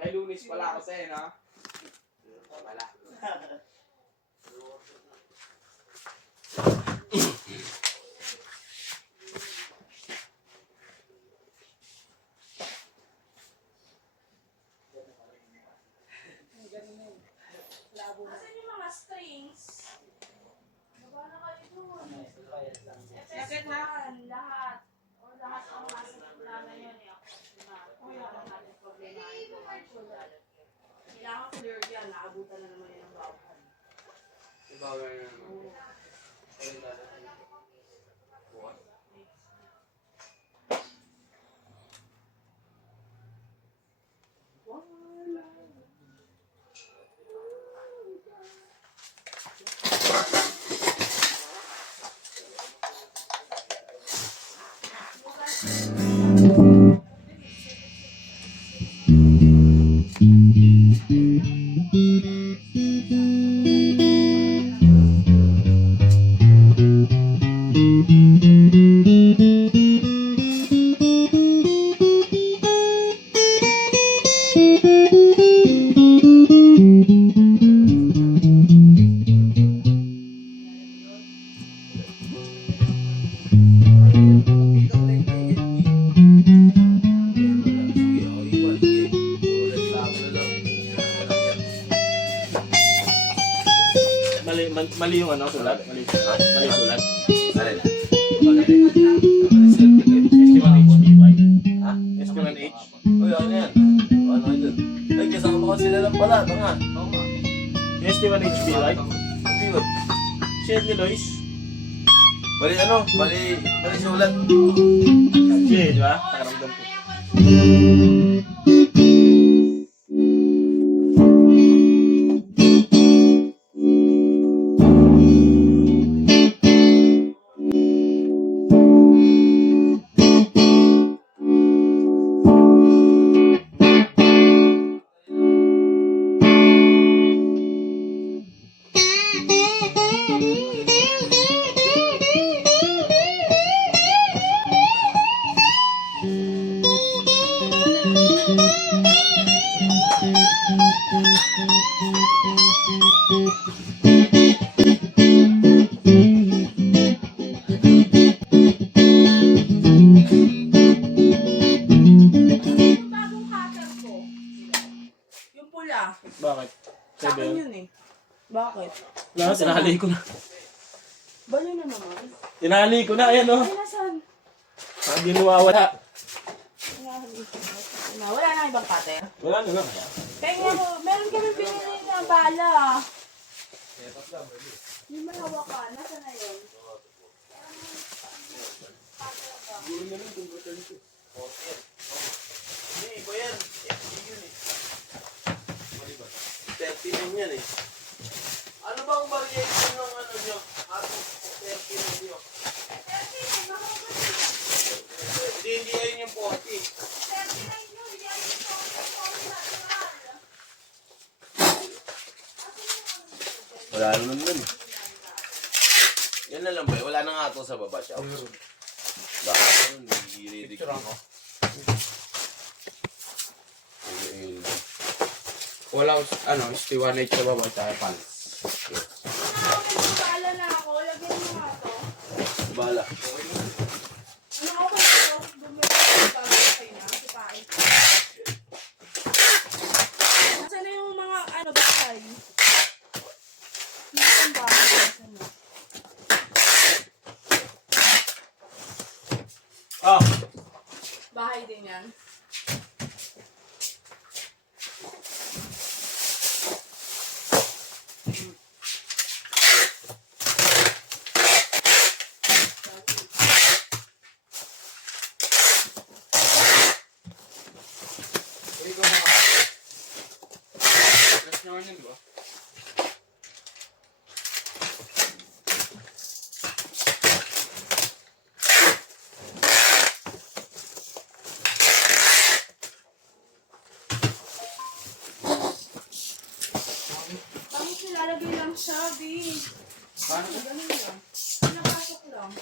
Ay, Lunis pala ako sa'yo, no? Wala. Asan yung mga strings? Baba na kayo doon. FS1, lahat. O lahat ang nasa plana yun eh. Wala lang natin problema. Kailangan clear yan. Naabutan na naman yun ang bawal. Ibawal na naman. Mali yung ano, sulat? Mali yung sulat? Alin? SK1HBY. Ha? SK1H. Uy, ano yan? Ano yun? Ay, kasama ko sila lang pala. Tanga. Oo nga. Yung SK1HBY. Ano yun? Share ni Lois. Mali ano? Mali sulat. Sige, di ba? Nakaramdam ko. Yung bagong cutter ko. Yung pula. Bakit? Sa akin yun eh. Bakit? Wala, tinali ko na. Balo na naman. Tinali ko na, ayan o. Ay, nasan? Hindi nawawala. Wala na ibang cutter. Wala na lang. Kaya mo, meron kami pinili na bala. Yung malawakan, nasa na yun? Hindi, iba yan. FD yun eh. 39 yan eh. Ano bang variation ng ano nyo? Atong 39 nyo? Hindi ayun yung 40. Wala naman nun. Yan na lang ba? Wala na nga ito sa baba siya. Bakit yun? Hindi ako. Wala ano, ST1H sa baba tayo pants. Bala na ako, lagyan mo nga to. Bala. Ano ako kayo? Bumili ko bago kayo na, sipain. Nasaan na yung mga ano bahay? Hindi ang bahay. Nasaan na? Ah! Bahay din yan. Naman yun, di ba? Bakit nilalagay lang siya, B? Paano? Ganun lang. Pinapasok lang.